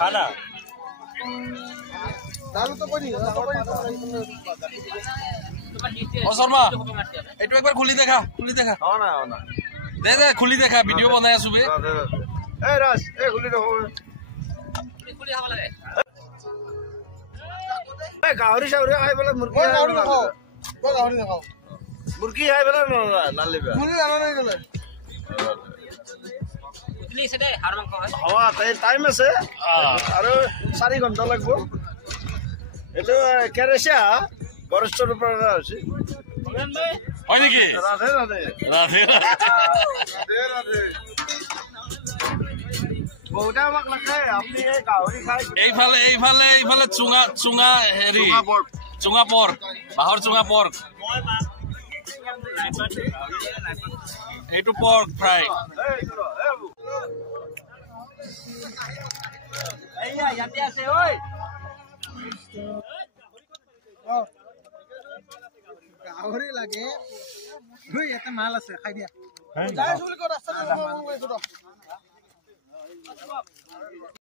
खाना শৰ্মা এইটো একবাৰ খুলি দেখা দে দে খুলি দেখা ভিডিঅ' বনাই আছো বে গাহৰি চাহৰি খাই পেলাই মুৰ্গী খাই পেলাই নালিবা টাইম আছে আৰু 4 ঘণ্টা লাগিব এইটো কেৰেচা গড়েশ্বৰ পৰা হৈছে হয় নেকি ৰাধে ৰাধে ৰাধে বহুতে আমাক লাগে আপুনি এই গাহৰি খাই এইফালে চুঙা হেৰি চুঙা পৰ্ক বাহৰ চুঙা পৰ্ক এইটো পৰ্ক ফ্ৰাই ইয়াতে আছে ঐ গাহৰি লাগে ইয়াতে মাল আছে খাই দিয়া